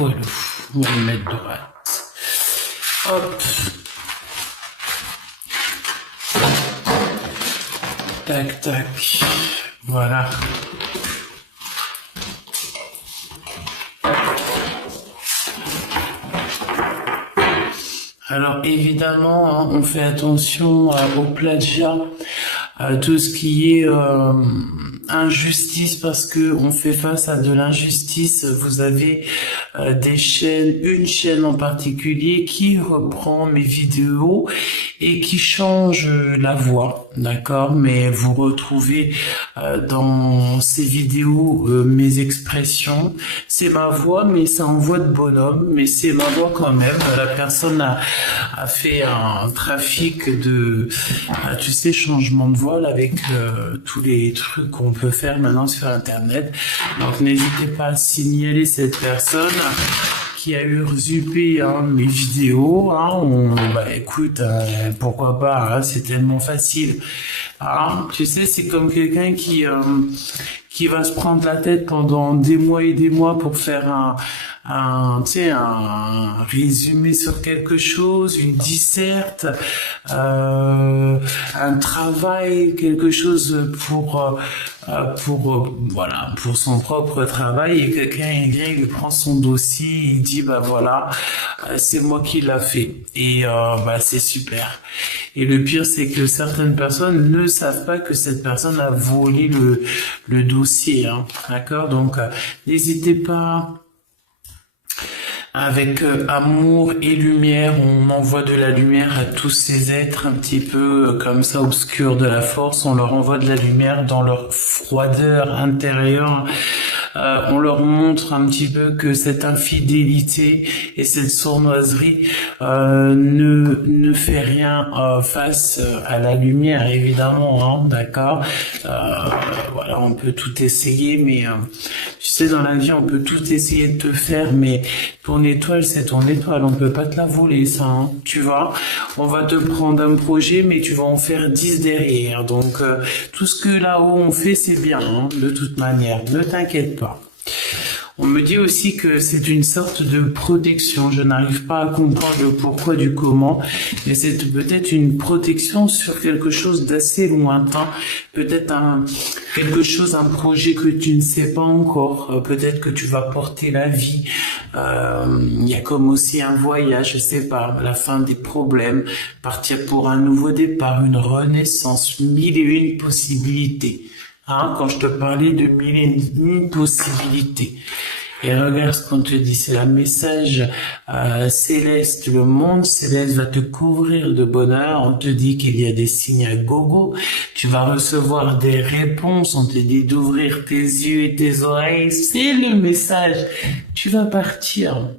Voilà, on va le mettre droite. Hop. Tac, tac. Voilà. Alors évidemment, hein, on fait attention au plagiat, à tout ce qui est injustice, parce que on fait face à de l'injustice. Vous avez des chaînes, une chaîne en particulier qui reprend mes vidéos et qui change la voix, d'accord? Mais vous retrouvez dans ces vidéos mes expressions. C'est ma voix, mais c'est en voix de bonhomme, mais c'est ma voix quand même. La personne a fait un trafic de, tu sais, changement de voix là, avec tous les trucs qu'on peut faire maintenant sur Internet. Donc n'hésitez pas à signaler cette personne qui a usurpé mes vidéos. Bah écoute, pourquoi pas, hein, c'est tellement facile. Tu sais, c'est comme quelqu'un qui va se prendre la tête pendant des mois et des mois pour faire tu sais, un résumé sur quelque chose, une disserte, un travail, quelque chose voilà, pour son propre travail, et quelqu'un il vient, il prend son dossier, il dit bah voilà, c'est moi qui l'a fait, et bah c'est super. Et le pire, c'est que certaines personnes ne savent pas que cette personne a volé le dossier, hein, d'accord? Donc n'hésitez pas. Avec amour et lumière, on envoie de la lumière à tous ces êtres un petit peu comme ça obscurs de la force. On leur envoie de la lumière dans leur froideur intérieure. On leur montre un petit peu que cette infidélité et cette sournoiserie ne fait rien face à la lumière, évidemment, hein, d'accord. Voilà, on peut tout essayer, mais tu sais, dans la vie, on peut tout essayer de te faire, mais ton étoile, c'est ton étoile, on peut pas te la voler, ça, hein, tu vois. On va te prendre un projet, mais tu vas en faire 10 derrière. Donc, tout ce que là-haut on fait, c'est bien, hein, de toute manière. Ne t'inquiète pas. On me dit aussi que c'est une sorte de protection. Je n'arrive pas à comprendre le pourquoi du comment, mais c'est peut-être une protection sur quelque chose d'assez lointain. Peut-être un projet que tu ne sais pas encore. Peut-être que tu vas porter la vie. Il y a comme aussi un voyage, je sais pas, la fin des problèmes, partir pour un nouveau départ, une renaissance, 1001 possibilités. Hein, quand je te parlais de 1001 possibilités. Et regarde ce qu'on te dit, c'est un message céleste. Le monde céleste va te couvrir de bonheur. On te dit qu'il y a des signes à gogo. Tu vas recevoir des réponses. On te dit d'ouvrir tes yeux et tes oreilles. C'est le message. Tu vas partir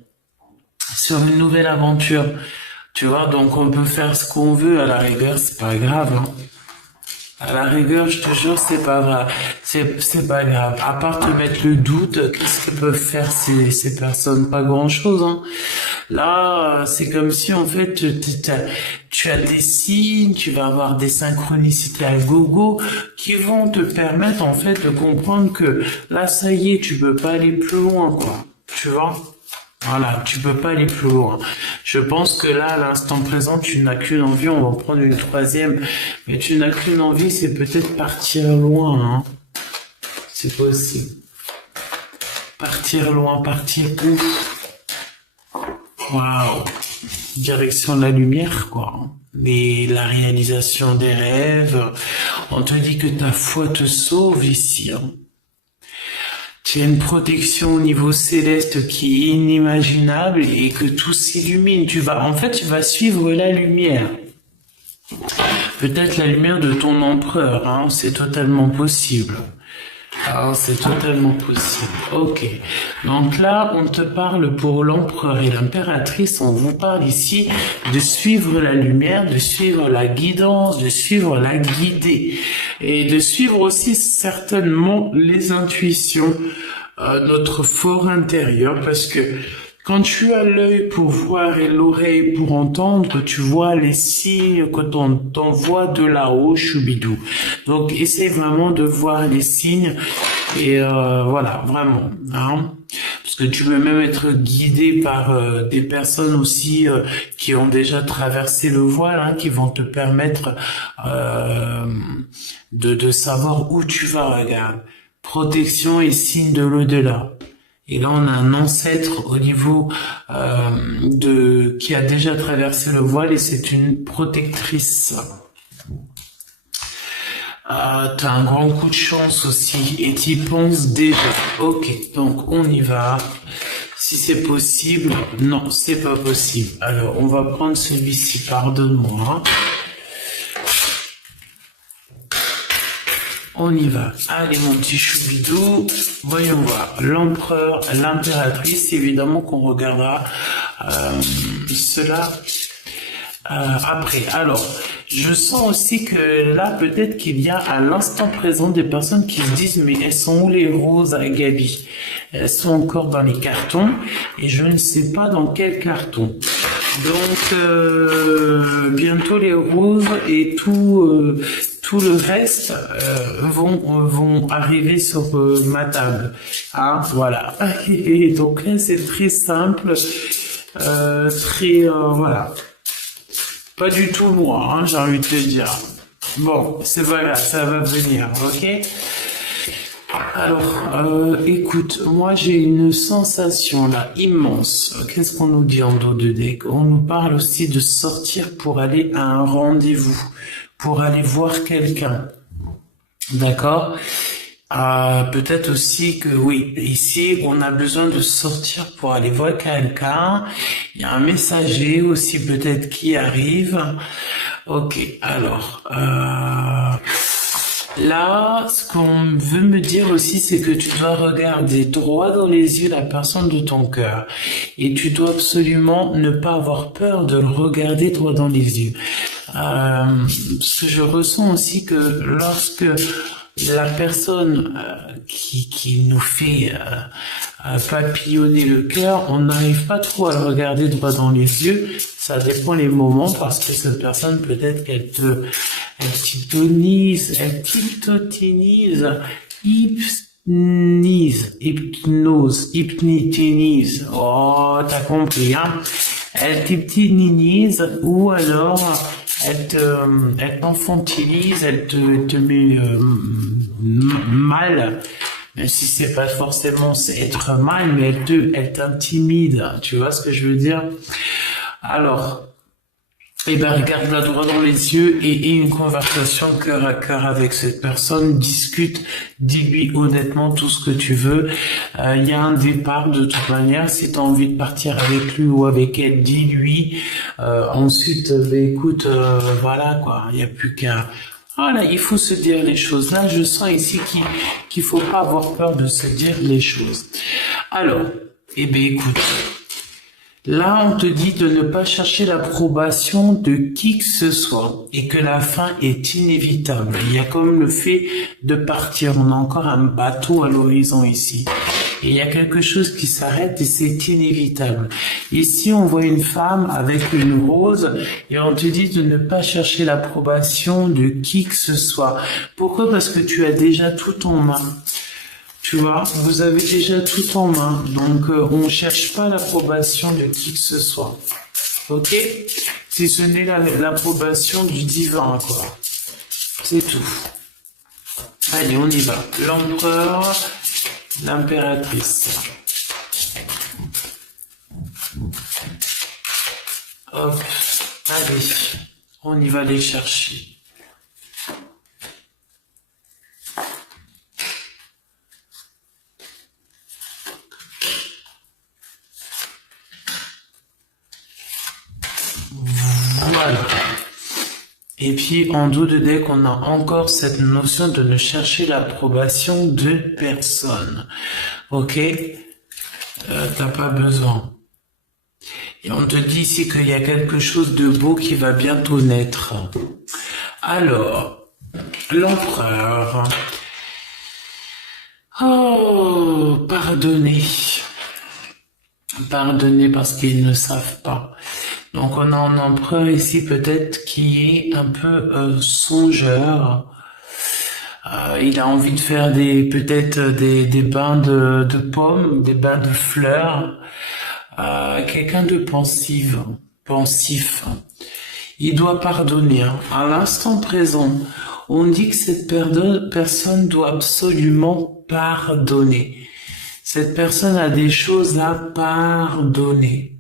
sur une nouvelle aventure. Tu vois, donc on peut faire ce qu'on veut. À la rigueur, c'est pas grave, hein. À la rigueur, je te jure, c'est pas grave. C'est pas grave. À part te mettre le doute, qu'est-ce que peuvent faire ces personnes? Pas grand-chose, hein. Là, c'est comme si, en fait, tu as des signes, tu vas avoir des synchronicités à gogo qui vont te permettre, en fait, de comprendre que là, ça y est, tu peux pas aller plus loin, quoi. Tu vois? Voilà, tu peux pas aller plus loin. Je pense que là, à l'instant présent, tu n'as qu'une envie, on va en prendre une troisième, mais tu n'as qu'une envie, c'est peut-être partir loin, hein. C'est possible. Partir loin, partir où? Waouh. Direction de la lumière, quoi. Et la réalisation des rêves. On te dit que ta foi te sauve ici, hein. Tu as une protection au niveau céleste qui est inimaginable et que tout s'illumine. Tu vas suivre la lumière. Peut-être la lumière de ton empereur, hein, c'est totalement possible. Ah, c'est totalement possible. Ok. Donc là, on te parle pour l'empereur et l'impératrice. On vous parle ici de suivre la lumière, de suivre la guidance, de suivre la guidée. Et de suivre aussi certainement les intuitions, notre fort intérieur. Parce que quand tu as l'œil pour voir et l'oreille pour entendre, tu vois les signes que t'envoie de là-haut, choubidou. Donc, essaie vraiment de voir les signes et voilà, vraiment. Hein. Parce que tu peux même être guidé par des personnes aussi qui ont déjà traversé le voile, hein, qui vont te permettre de savoir où tu vas. Regarde, protection et signe de l'au-delà. Et là, on a un ancêtre au niveau qui a déjà traversé le voile et c'est une protectrice. T'as un grand coup de chance aussi et t'y penses déjà. Ok, donc on y va. Si c'est possible, non, c'est pas possible. Alors, on va prendre celui-ci, pardonne-moi. On y va. Allez, mon petit choubidou. Voyons voir. L'empereur, l'impératrice, évidemment qu'on regardera cela après. Alors, je sens aussi que là, peut-être qu'il y a à l'instant présent des personnes qui se disent, mais elles sont où les roses à Gabi? Elles sont encore dans les cartons et je ne sais pas dans quel carton. Donc, bientôt les roses et tout le reste vont arriver sur ma table. Hein, voilà. Et donc là, c'est très simple, voilà. Pas du tout moi, hein, j'ai envie de te dire. Bon, c'est pas grave, ça va venir, ok? Alors, écoute, moi j'ai une sensation là immense. Qu'est-ce qu'on nous dit en dos de deck? On nous parle aussi de sortir pour aller à un rendez-vous, pour aller voir quelqu'un. D'accord? Peut-être aussi que oui, ici on a besoin de sortir pour aller voir quelqu'un. Il y a un messager aussi peut-être qui arrive. Ok, alors là, ce qu'on veut me dire aussi, c'est que tu dois regarder droit dans les yeux la personne de ton cœur et tu dois absolument ne pas avoir peur de le regarder droit dans les yeux. Parce que je ressens aussi que lorsque la personne qui nous fait papillonner le cœur, on n'arrive pas trop à le regarder droit dans les yeux. Ça dépend les moments parce que cette personne peut-être qu'elle hypnotise, hypnotise. Oh, t'as compris, hein? Elle t'hypnotise ou alors elle t'enfantilise, elle te met mal, même si c'est pas forcément être mal, mais elle t'intimide, tu vois ce que je veux dire? Alors, eh ben, regarde-la droit dans les yeux et aie une conversation cœur à cœur avec cette personne, discute, dis-lui honnêtement tout ce que tu veux. Il y a un départ de toute manière, si tu as envie de partir avec lui ou avec elle, dis-lui. Ensuite, écoute, voilà quoi, il n'y a plus qu'à... Voilà, il faut se dire les choses. Là, je sens ici qu'il faut pas avoir peur de se dire les choses. Alors, eh ben écoute... Là, on te dit de ne pas chercher l'approbation de qui que ce soit et que la fin est inévitable. Il y a comme le fait de partir. On a encore un bateau à l'horizon ici. Et il y a quelque chose qui s'arrête et c'est inévitable. Ici, on voit une femme avec une rose et on te dit de ne pas chercher l'approbation de qui que ce soit. Pourquoi? Parce que tu as déjà tout en main. Tu vois, vous avez déjà tout en main, donc on cherche pas l'approbation de qui que ce soit, ok? Si ce n'est l'approbation du divin, quoi. C'est tout. Allez, on y va. L'empereur, l'impératrice. Hop, allez, on y va les chercher. Voilà. Et puis en dos de deck, on a encore cette notion de ne chercher l'approbation de personne. Ok, t'as pas besoin. Et on te dit ici qu'il y a quelque chose de beau qui va bientôt naître. Alors, l'empereur. Oh, pardonnez. Pardonnez parce qu'ils ne savent pas. Donc on a un empereur ici peut-être qui est un peu songeur. Il a envie de faire peut-être des bains de pommes, des bains de fleurs. Quelqu'un de pensif. Il doit pardonner, hein. À l'instant présent, on dit que cette personne doit absolument pardonner. Cette personne a des choses à pardonner.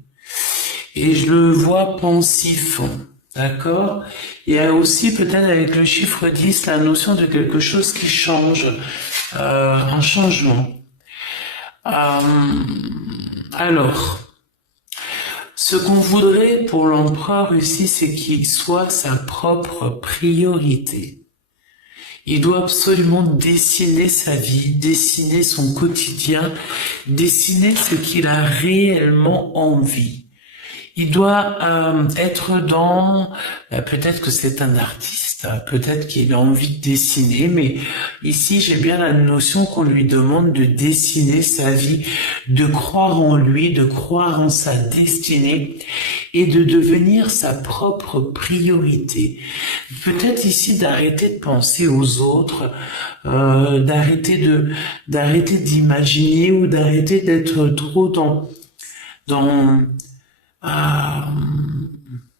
Et je le vois pensif, d'accord? Il y a aussi peut-être avec le chiffre 10 la notion de quelque chose qui change, un changement. Alors, ce qu'on voudrait pour l'empereur ici, c'est qu'il soit sa propre priorité. Il doit absolument dessiner sa vie, dessiner son quotidien, dessiner ce qu'il a réellement envie. Il doit être dans... peut-être que c'est un artiste, peut-être qu'il a envie de dessiner, mais ici j'ai bien la notion qu'on lui demande de dessiner sa vie, de croire en lui, de croire en sa destinée et de devenir sa propre priorité. Peut-être ici d'arrêter de penser aux autres, d'arrêter d'imaginer ou d'arrêter d'être trop dans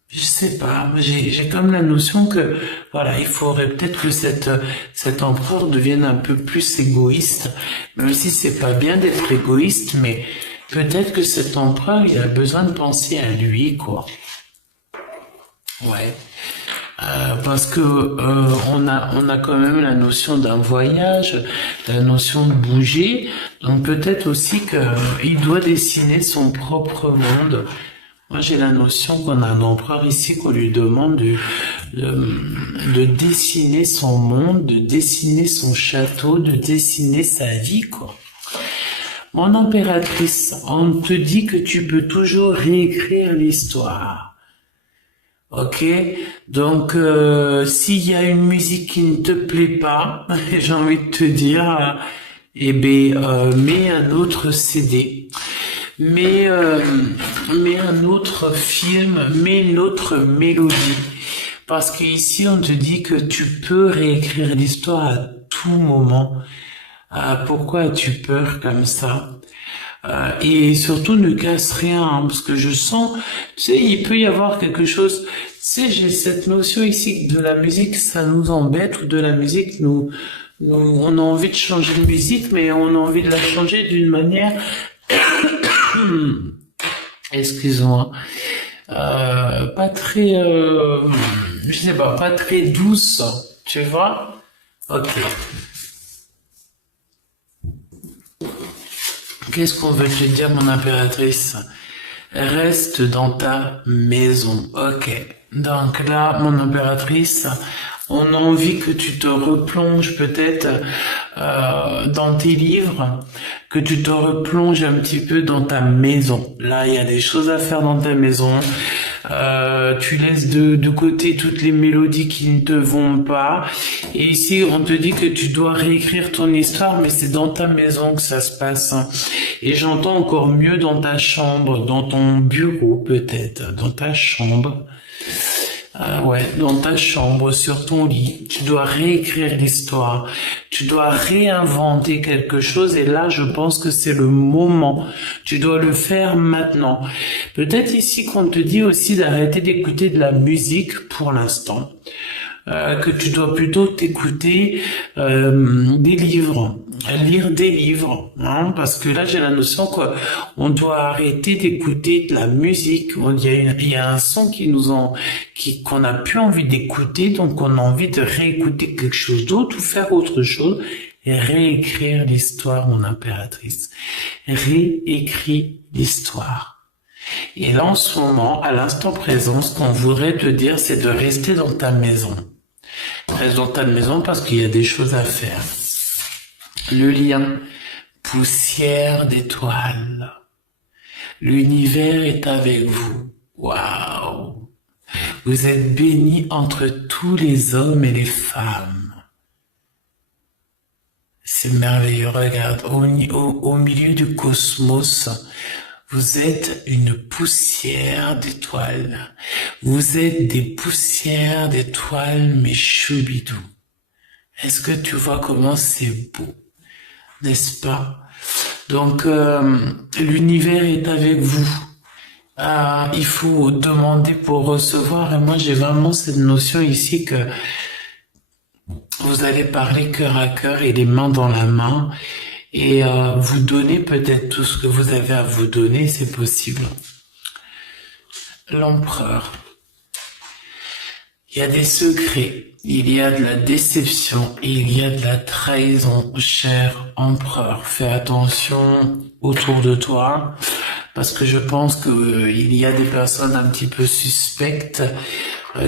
je sais pas, j'ai comme la notion que, voilà, il faudrait peut-être que cet empereur devienne un peu plus égoïste, même si c'est pas bien d'être égoïste, mais peut-être que cet empereur, il a besoin de penser à lui, quoi. Ouais. Parce que on a quand même la notion d'un voyage, la notion de bouger, donc peut-être aussi qu'il doit dessiner son propre monde. Moi, j'ai la notion qu'on a un empereur ici qu'on lui demande de dessiner son monde, de dessiner son château, de dessiner sa vie, quoi. Mon impératrice, on te dit que tu peux toujours réécrire l'histoire. Ok? Donc, s'il y a une musique qui ne te plaît pas, j'ai envie de te dire, mets un autre CD. Mais un autre film, mais une autre mélodie. Parce qu'ici, on te dit que tu peux réécrire l'histoire à tout moment. Pourquoi as-tu peur comme ça? Et surtout, ne casse rien, hein, parce que je sens, tu sais, il peut y avoir quelque chose, tu sais, j'ai cette notion ici que de la musique, ça nous embête, ou de la musique, on a envie de changer de musique, mais on a envie de la changer d'une manière excuse-moi, pas très, je sais pas très douce, tu vois? Ok. Qu'est-ce qu'on veut te dire, mon impératrice? Reste dans ta maison. Ok. Donc là, mon impératrice, on a envie que tu te replonges peut-être dans tes livres, que tu te replonges un petit peu dans ta maison. Là, il y a des choses à faire dans ta maison. Tu laisses de côté toutes les mélodies qui ne te vont pas. Et ici, on te dit que tu dois réécrire ton histoire, mais c'est dans ta maison que ça se passe. Et j'entends encore mieux dans ta chambre, dans ton bureau peut-être, dans ta chambre. Ouais, dans ta chambre, sur ton lit, tu dois réécrire l'histoire, tu dois réinventer quelque chose et là, je pense que c'est le moment. Tu dois le faire maintenant. Peut-être ici qu'on te dit aussi d'arrêter d'écouter de la musique pour l'instant. Que tu dois plutôt t'écouter des livres, lire des livres, hein, parce que là j'ai la notion qu'on doit arrêter d'écouter de la musique. Il y a un son qu'on n'a plus envie d'écouter, donc on a envie de réécouter quelque chose d'autre ou faire autre chose et réécrire l'histoire, mon impératrice. Réécris l'histoire. Et là, en ce moment, à l'instant présent, ce qu'on voudrait te dire, c'est de rester dans ta maison. Reste dans ta maison parce qu'il y a des choses à faire. Le lien, poussière d'étoiles. L'univers est avec vous. Waouh! Vous êtes bénis entre tous les hommes et les femmes. C'est merveilleux, regarde, au milieu du cosmos, vous êtes une poussière d'étoiles. Vous êtes des poussières d'étoiles, mes choubidous. Est-ce que tu vois comment c'est beau, n'est-ce pas? Donc, l'univers est avec vous. Il faut demander pour recevoir. Et moi, j'ai vraiment cette notion ici que vous allez parler cœur à cœur et les mains dans la main. Et vous donner peut-être tout ce que vous avez à vous donner, c'est possible. L'empereur. Il y a des secrets, il y a de la déception, il y a de la trahison, cher empereur. Fais attention autour de toi, parce que je pense que il y a des personnes un petit peu suspectes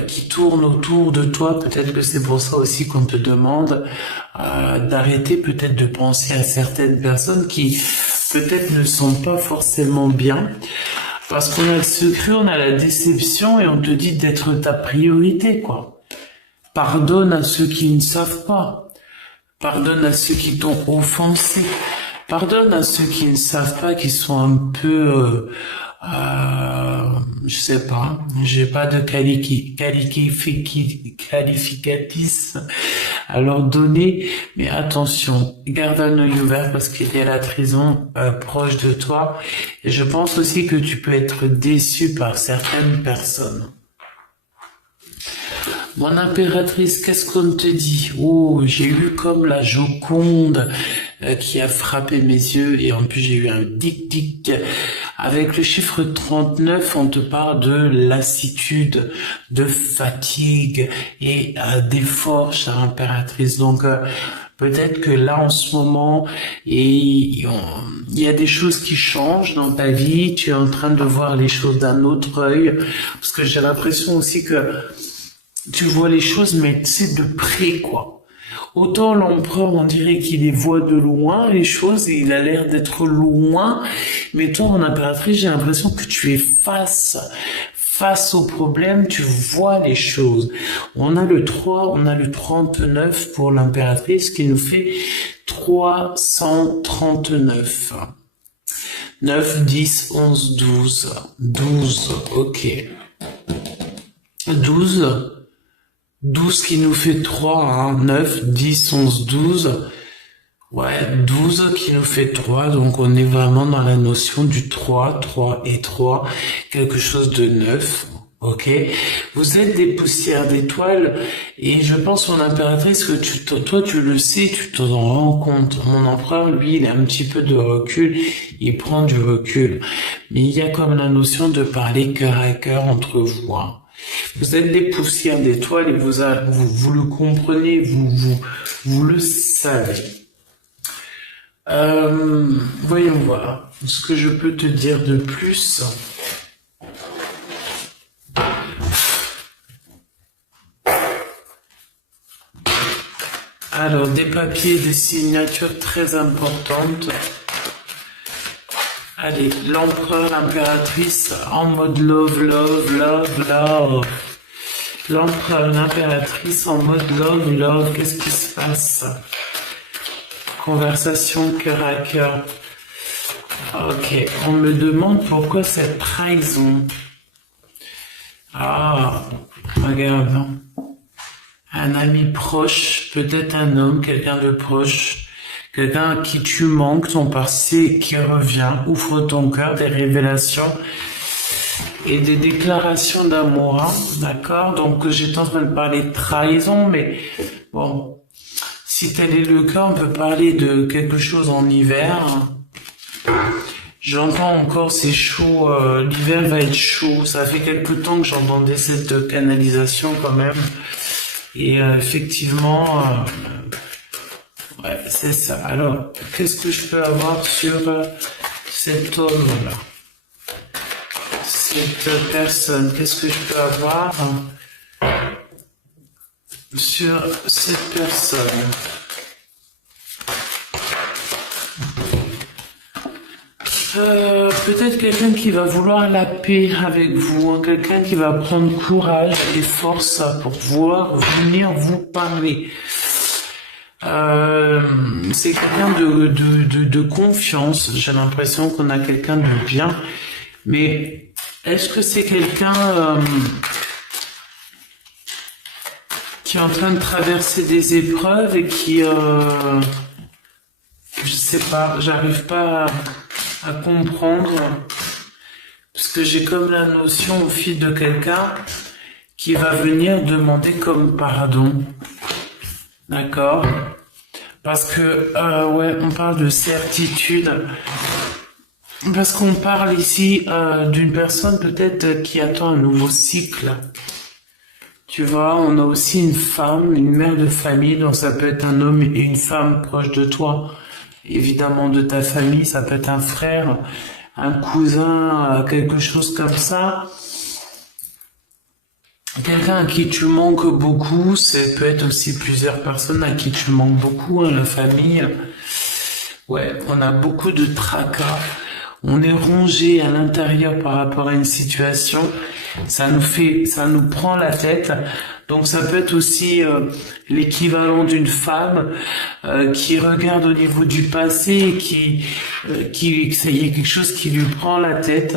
qui tournent autour de toi. Peut-être que c'est pour ça aussi qu'on te demande d'arrêter peut-être de penser à certaines personnes qui peut-être ne sont pas forcément bien. Parce qu'on a le secret, on a la déception et on te dit d'être ta priorité, quoi. Pardonne à ceux qui ne savent pas. Pardonne à ceux qui t'ont offensé. Pardonne à ceux qui ne savent pas, qui sont un peu, je sais pas, j'ai pas de qualificatif à leur donner, mais attention, garde un œil ouvert parce qu'il y a la trahison proche de toi. Et je pense aussi que tu peux être déçu par certaines personnes. Mon impératrice, qu'est-ce qu'on te dit? Oh, j'ai eu comme la Joconde qui a frappé mes yeux et en plus j'ai eu un dic-dic. Avec le chiffre 39, on te parle de lassitude, de fatigue et d'effort, chère impératrice. Donc peut-être que là en ce moment, il y a des choses qui changent dans ta vie. Tu es en train de voir les choses d'un autre œil, parce que j'ai l'impression aussi que tu vois les choses, mais c'est de près, quoi. Autant l'empereur, on dirait qu'il les voit de loin, les choses, et il a l'air d'être loin. Mais toi, mon impératrice, j'ai l'impression que tu es face au problème, tu vois les choses. On a le 3, on a le 39 pour l'impératrice, qui nous fait 339. 9, 10, 11, 12. 12, ok. 12 qui nous fait 3, hein, 9, 10, 11, 12. Ouais, 12 qui nous fait 3, donc on est vraiment dans la notion du 3 et 3, quelque chose de neuf, ok? Vous êtes des poussières d'étoiles, et je pense, mon impératrice, que toi tu le sais, tu t'en rends compte. Mon empereur, lui, il a un petit peu de recul, il prend du recul. Mais il y a comme la notion de parler cœur à cœur entre vous, hein. Vous êtes des poussières d'étoiles et vous le comprenez, vous le savez. Voyons voir ce que je peux te dire de plus. Alors, des papiers, des signatures très importantes. Allez, l'empereur, l'impératrice, en mode love. L'empereur, l'impératrice, en mode love. Qu'est-ce qui se passe? Conversation cœur à cœur. Ok, on me demande pourquoi cette trahison. Ah, regarde. Un ami proche, peut-être un homme, quelqu'un de proche. Quelqu'un à qui tu manques, ton passé qui revient, ouvre ton cœur, des révélations et des déclarations d'amour, hein, d'accord? Donc j'étais en train de parler de trahison, mais bon, si tel est le cas, on peut parler de quelque chose en hiver. J'entends encore, c'est chaud, l'hiver va être chaud, ça fait quelque temps que j'entendais cette canalisation quand même, et effectivement... ouais, c'est ça. Alors, qu'est-ce que je peux avoir sur cet homme-là? Cette personne, qu'est-ce que je peux avoir sur cette personne? Peut-être quelqu'un qui va vouloir la paix avec vous, hein, quelqu'un qui va prendre courage et force pour pouvoir venir vous parler. C'est quelqu'un de confiance. J'ai l'impression qu'on a quelqu'un de bien. Mais est-ce que c'est quelqu'un qui est en train de traverser des épreuves et qui, je sais pas, j'arrive pas à comprendre, parce que j'ai comme la notion au fil de quelqu'un qui va venir demander comme pardon, d'accord? Parce que, ouais, on parle de certitude, parce qu'on parle ici d'une personne peut-être qui attend un nouveau cycle. Tu vois, on a aussi une femme, une mère de famille, donc ça peut être un homme et une femme proche de toi, évidemment de ta famille, ça peut être un frère, un cousin, quelque chose comme ça. Quelqu'un à qui tu manques beaucoup, ça peut être aussi plusieurs personnes à qui tu manques beaucoup, hein, la famille. Ouais, on a beaucoup de tracas. On est rongé à l'intérieur par rapport à une situation. Ça nous prend la tête. Donc ça peut être aussi l'équivalent d'une femme qui regarde au niveau du passé et ça y est, quelque chose qui lui prend la tête.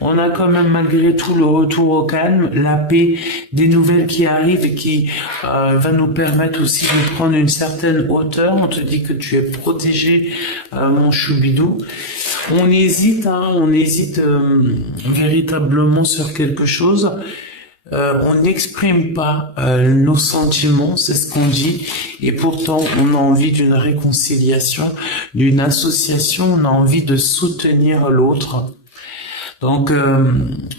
On a quand même malgré tout le retour au calme, la paix, des nouvelles qui arrivent et qui va nous permettre aussi de prendre une certaine hauteur. On te dit que tu es protégé, mon choubidou. On hésite véritablement sur quelque chose. On n'exprime pas nos sentiments, c'est ce qu'on dit, et pourtant on a envie d'une réconciliation, d'une association, on a envie de soutenir l'autre. Donc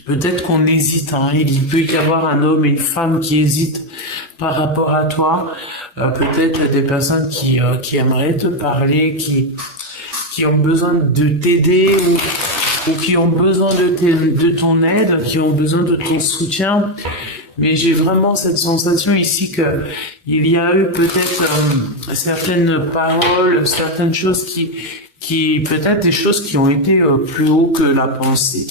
peut-être qu'on hésite, hein. Il peut y avoir un homme et une femme qui hésitent par rapport à toi, peut-être des personnes qui aimeraient te parler, qui ont besoin de t'aider ou qui ont besoin de ton aide, qui ont besoin de ton soutien. Mais j'ai vraiment cette sensation ici que il y a eu peut-être certaines paroles, certaines choses qui peut-être des choses qui ont été plus haut que la pensée.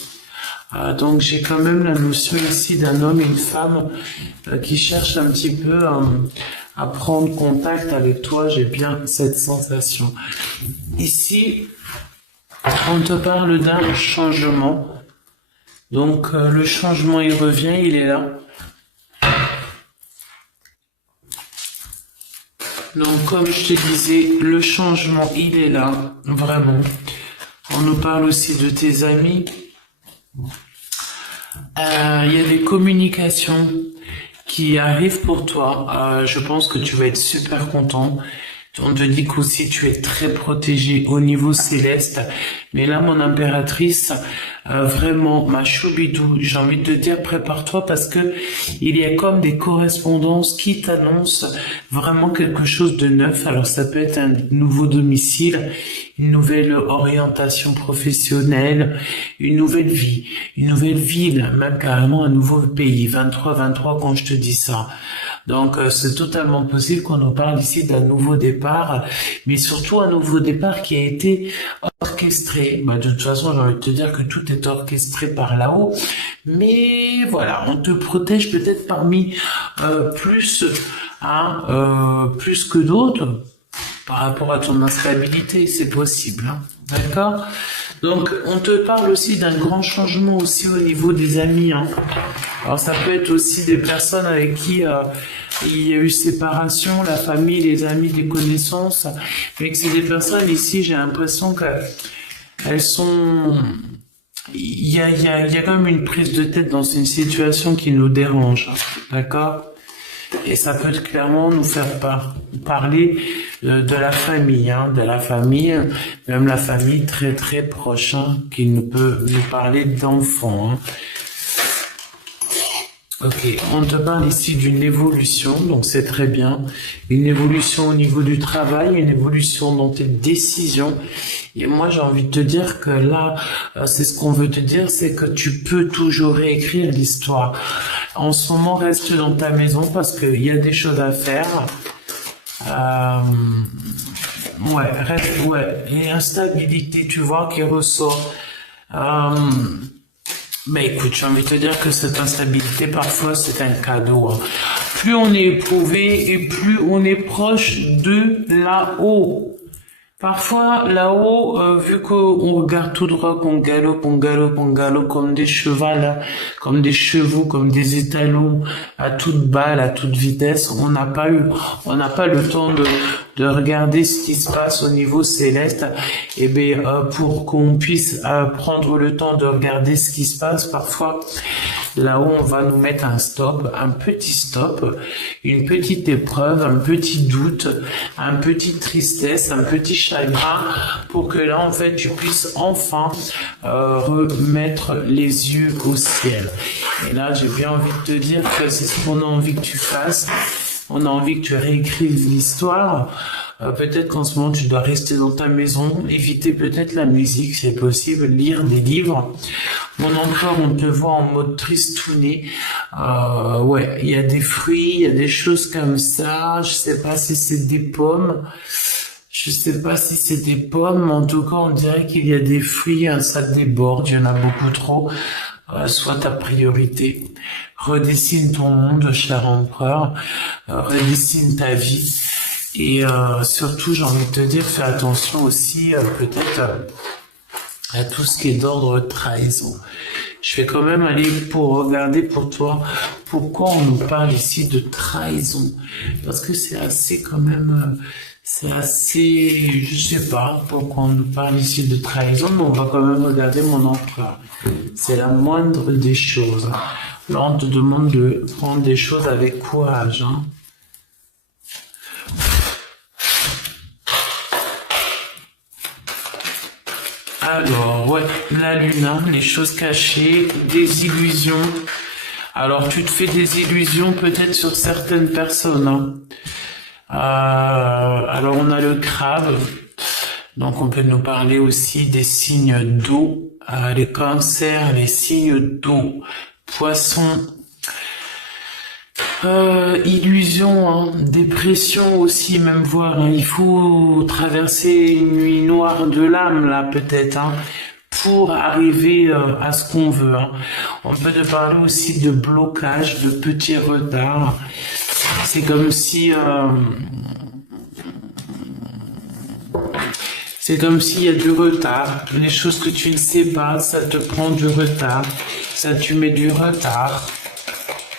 Donc j'ai quand même la notion ici d'un homme et une femme qui cherchent un petit peu à prendre contact avec toi. J'ai bien cette sensation. Ici, on te parle d'un changement. Donc le changement, il revient, il est là. Donc comme je te disais, le changement, il est là, vraiment. On nous parle aussi de tes amis. Il y a des communications qui arrivent pour toi. Je pense que tu vas être super content. On te dit qu'aussi tu es très protégé au niveau céleste. Mais là, mon impératrice, vraiment, ma choubidou, j'ai envie de te dire, prépare-toi parce que il y a comme des correspondances qui t'annoncent vraiment quelque chose de neuf. Alors ça peut être un nouveau domicile, une nouvelle orientation professionnelle, une nouvelle vie, une nouvelle ville, même carrément un nouveau pays. 23 quand je te dis ça. Donc c'est totalement possible qu'on nous parle ici d'un nouveau départ, mais surtout un nouveau départ qui a été orchestré. De toute façon, j'ai envie de te dire que tout est orchestré par là-haut, mais voilà, on te protège peut-être parmi plus que d'autres par rapport à ton instabilité, c'est possible, hein. D'accord? Donc, on te parle aussi d'un grand changement aussi au niveau des amis, hein. Alors, ça peut être aussi des personnes avec qui il y a eu séparation, la famille, les amis, les connaissances. Mais que c'est des personnes ici, j'ai l'impression qu'elles sont... Il y a quand même une prise de tête dans une situation qui nous dérange, hein. D'accord? Et ça peut clairement nous faire parler de la famille, hein, même la famille très très proche, hein, qui nous peut nous parler d'enfants, hein. Ok, on te parle ici d'une évolution, donc c'est très bien. Une évolution au niveau du travail, une évolution dans tes décisions. Et moi, j'ai envie de te dire que là, c'est ce qu'on veut te dire, c'est que tu peux toujours réécrire l'histoire. En ce moment, reste dans ta maison parce qu'il y a des choses à faire. Et instabilité, tu vois, qui ressort. Mais écoute, j'ai envie de te dire que cette instabilité, parfois, c'est un cadeau, hein. Plus on est éprouvé et plus on est proche de là-haut. Parfois, là-haut, vu qu'on regarde tout droit, qu'on galope, comme des chevals, comme des chevaux, comme des étalons, à toute balle, à toute vitesse, on n'a pas le temps de regarder ce qui se passe au niveau céleste. Et bien, pour qu'on puisse prendre le temps de regarder ce qui se passe, parfois, là-haut, on va nous mettre un stop, un petit stop, une petite épreuve, un petit doute, un petit tristesse, un petit chagrin, pour que là, en fait, tu puisses enfin remettre les yeux au ciel. Et là, j'ai bien envie de te dire que c'est ce qu'on a envie que tu fasses. On a envie que tu réécrives l'histoire. Peut-être qu'en ce moment, tu dois rester dans ta maison, éviter peut-être la musique, c'est possible, lire des livres. Mon encore, on te voit en mode tristouné. Ouais, il y a des fruits, il y a des choses comme ça. Je sais pas si c'est des pommes. Je sais pas si c'est des pommes, mais en tout cas, on dirait qu'il y a des fruits, ça déborde, il y en a beaucoup trop. Soit ta priorité. Redessine ton monde, cher empereur. Redessine ta vie. Et surtout, j'ai envie de te dire, fais attention aussi, peut-être, à tout ce qui est d'ordre trahison. Je vais quand même aller pour regarder pour toi pourquoi on nous parle ici de trahison. Parce que c'est assez quand même... c'est assez... Je sais pas pourquoi on nous parle ici de trahison, mais on va quand même regarder mon empereur. C'est la moindre des choses. Là, on te demande de prendre des choses avec courage, hein. Alors, ouais, la lune, hein, les choses cachées, des illusions. Alors, tu te fais des illusions peut-être sur certaines personnes, hein. Alors, on a le crabe. Donc, on peut nous parler aussi des signes d'eau. Les cancers, les signes d'eau. Poissons. Illusion, hein, dépression aussi, même voir, hein. Il faut traverser une nuit noire de l'âme, là, peut-être, hein, pour arriver à ce qu'on veut, hein. On peut te parler aussi de blocage, de petits retards. C'est comme si... c'est comme s'il y a du retard. Les choses que tu ne sais pas, ça te prend du retard. Ça te met du retard.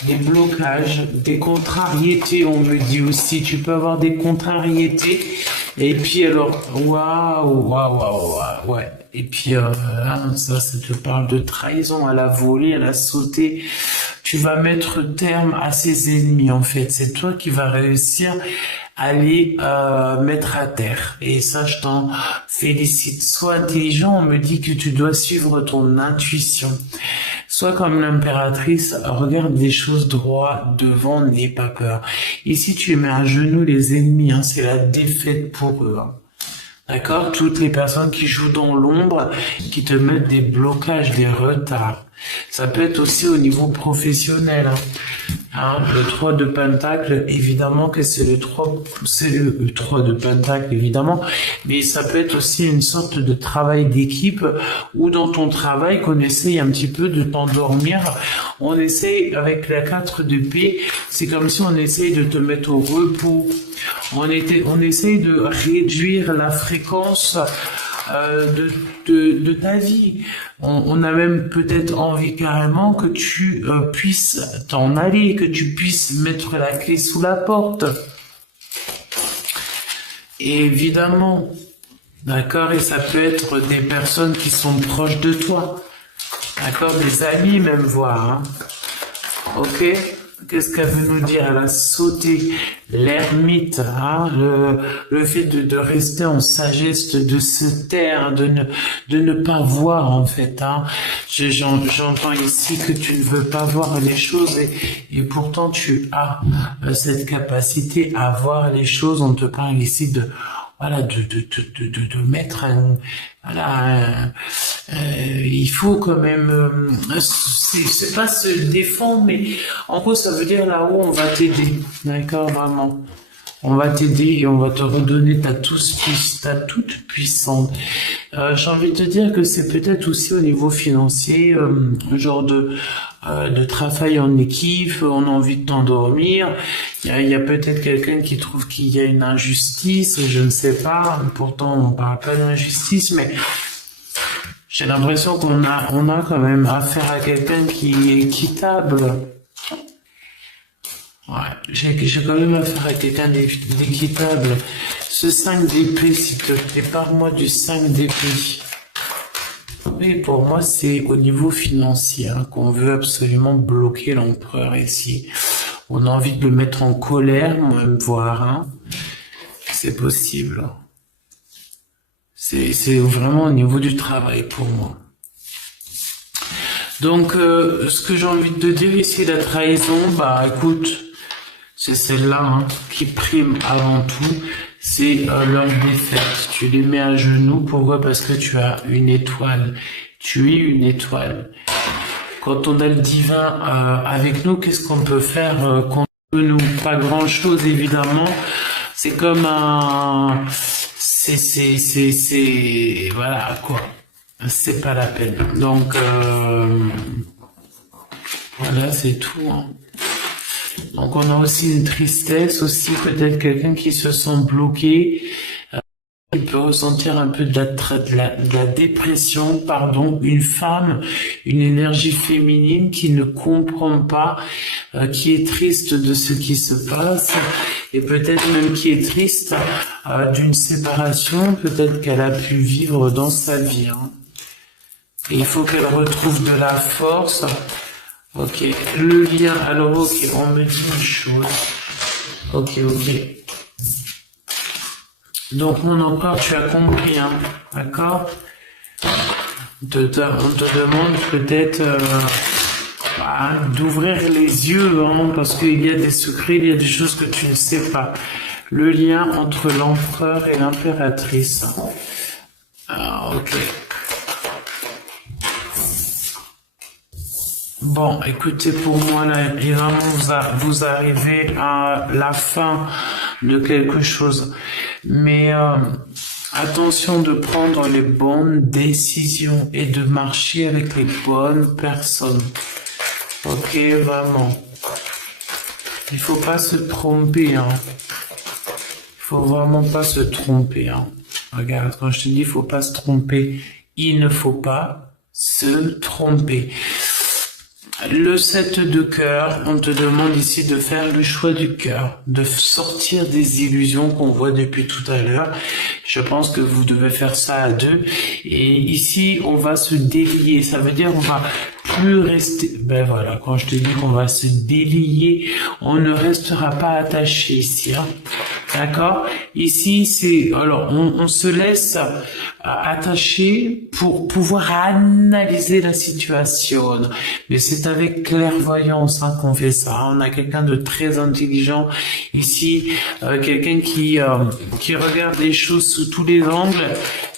Des blocages, des contrariétés, on me dit aussi. Tu peux avoir des contrariétés. Et puis alors, waouh, ouais. Et puis là, ça te parle de trahison, à la volée, à la sauter. Tu vas mettre terme à ses ennemis, en fait. C'est toi qui vas réussir à les mettre à terre. Et ça, je t'en félicite. Sois intelligent, on me dit que tu dois suivre ton intuition. Sois comme l'impératrice, regarde les choses droit devant, n'aie pas peur. Ici, tu mets à genoux les ennemis, hein, c'est la défaite pour eux, hein. D'accord? Toutes les personnes qui jouent dans l'ombre, qui te mettent des blocages, des retards. Ça peut être aussi au niveau professionnel, hein. Hein, le 3 de Pentacle, évidemment que c'est le 3 de Pentacle, évidemment, mais ça peut être aussi une sorte de travail d'équipe, ou dans ton travail qu'on essaye un petit peu de t'endormir. On essaye, avec la 4 de paix, c'est comme si on essaye de te mettre au repos. On essaye de réduire la fréquence de ta vie. On a même peut-être envie carrément que tu puisses t'en aller, que tu puisses mettre la clé sous la porte. Et évidemment, d'accord, et ça peut être des personnes qui sont proches de toi, d'accord, des amis même voire, hein. Ok. Qu'est-ce qu'elle veut nous dire? Elle a sauté l'ermite, hein, le fait de rester en sagesse, de se taire, de ne pas voir, en fait, hein. J'entends ici que tu ne veux pas voir les choses et pourtant tu as cette capacité à voir les choses. On te parle ici de mettre il faut quand même, c'est pas se défendre, mais en gros, ça veut dire là-haut, on va t'aider. D'accord, vraiment. On va t'aider et on va te redonner ta toute puissante. J'ai envie de te dire que c'est peut-être aussi au niveau financier, genre de travail en équipe, on a envie de t'endormir. Il y a peut-être quelqu'un qui trouve qu'il y a une injustice, je ne sais pas. Pourtant, on parle pas d'injustice, mais j'ai l'impression qu'on a quand même affaire à quelqu'un qui est équitable. Ouais, j'ai quand même affaire à quelqu'un d'équitable. Ce 5 d'épée, s'il te plaît, parle-moi du 5 d'épée. Oui, pour moi, c'est au niveau financier hein, qu'on veut absolument bloquer l'empereur ici. On a envie de le mettre en colère, même voir. Hein. C'est possible. C'est vraiment au niveau du travail pour moi. Donc, ce que j'ai envie de te dire ici, la trahison, bah écoute, c'est celle-là hein, qui prime avant tout, c'est leur défaite. Tu les mets à genoux, pourquoi? Parce que tu as une étoile. Tu es une étoile. Quand on a le divin avec nous, qu'est-ce qu'on peut faire contre nous? Pas grand-chose, évidemment. C'est comme un... C'est... Voilà, quoi. C'est pas la peine. Donc, voilà, c'est tout. Hein. Donc, on a aussi une tristesse, aussi peut-être quelqu'un qui se sent bloqué. Il peut ressentir un peu de la dépression, pardon, une femme, une énergie féminine qui ne comprend pas, qui est triste de ce qui se passe, et peut-être même qui est triste d'une séparation, peut-être qu'elle a pu vivre dans sa vie. Hein. Et il faut qu'elle retrouve de la force. Ok, le lien, alors ok, on me dit une chose. Ok. Donc mon empereur, tu as compris, hein, d'accord? On te demande peut-être d'ouvrir les yeux, hein, parce qu'il y a des secrets, il y a des choses que tu ne sais pas. Le lien entre l'empereur et l'impératrice. Ah, ok. Bon, écoutez, pour moi, là, évidemment, vous arrivez à la fin de quelque chose. Mais attention de prendre les bonnes décisions et de marcher avec les bonnes personnes. Ok, vraiment. Il faut pas se tromper, hein. Il faut vraiment pas se tromper, hein. Regarde, quand je te dis il faut pas se tromper, il ne faut pas se tromper. Le 7 de cœur, on te demande ici de faire le choix du cœur, de sortir des illusions qu'on voit depuis tout à l'heure. Je pense que vous devez faire ça à deux. Et ici, on va se délier. Ça veut dire on va plus rester... Ben voilà, quand je te dis qu'on va se délier, on ne restera pas attaché ici. Hein. D'accord? Ici, c'est... Alors, on se laisse attacher pour pouvoir analyser la situation. Mais c'est avec clairvoyance hein, qu'on fait ça. On a quelqu'un de très intelligent ici, quelqu'un qui regarde les choses sous tous les angles,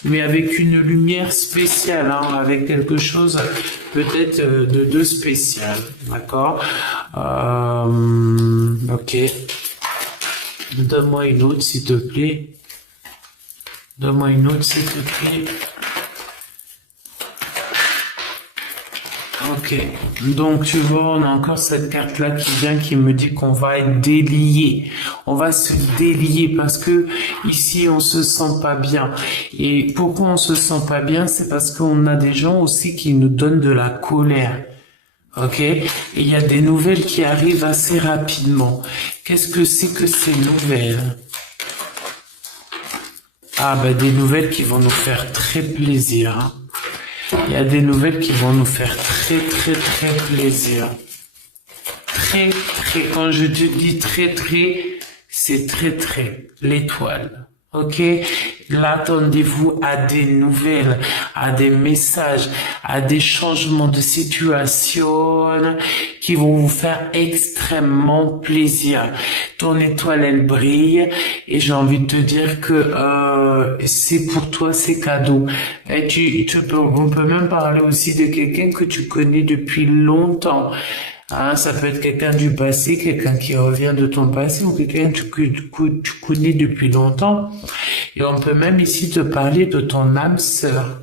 mais avec une lumière spéciale, hein, avec quelque chose peut-être de spécial. D'accord? Ok. Donne-moi une autre, s'il te plaît. Donne-moi une autre, s'il te plaît. Ok. Donc, tu vois, on a encore cette carte-là qui vient, qui me dit qu'on va être délié. On va se délier parce que ici, on se sent pas bien. Et pourquoi on se sent pas bien? C'est parce qu'on a des gens aussi qui nous donnent de la colère. Ok? Et il y a des nouvelles qui arrivent assez rapidement. Qu'est-ce que c'est que ces nouvelles? Ah, ben, des nouvelles qui vont nous faire très plaisir. Hein. Il y a des nouvelles qui vont nous faire très plaisir. Très, quand je te dis très, c'est très, l'étoile. Ok? Là, attendez-vous à des nouvelles, à des messages, à des changements de situation qui vont vous faire extrêmement plaisir. Ton étoile, elle brille et j'ai envie de te dire que c'est pour toi, c'est cadeau. Et on peut même parler aussi de quelqu'un que tu connais depuis longtemps. Ah, ça peut être quelqu'un du passé, quelqu'un qui revient de ton passé ou quelqu'un que tu connais depuis longtemps. Et on peut même ici te parler de ton âme sœur.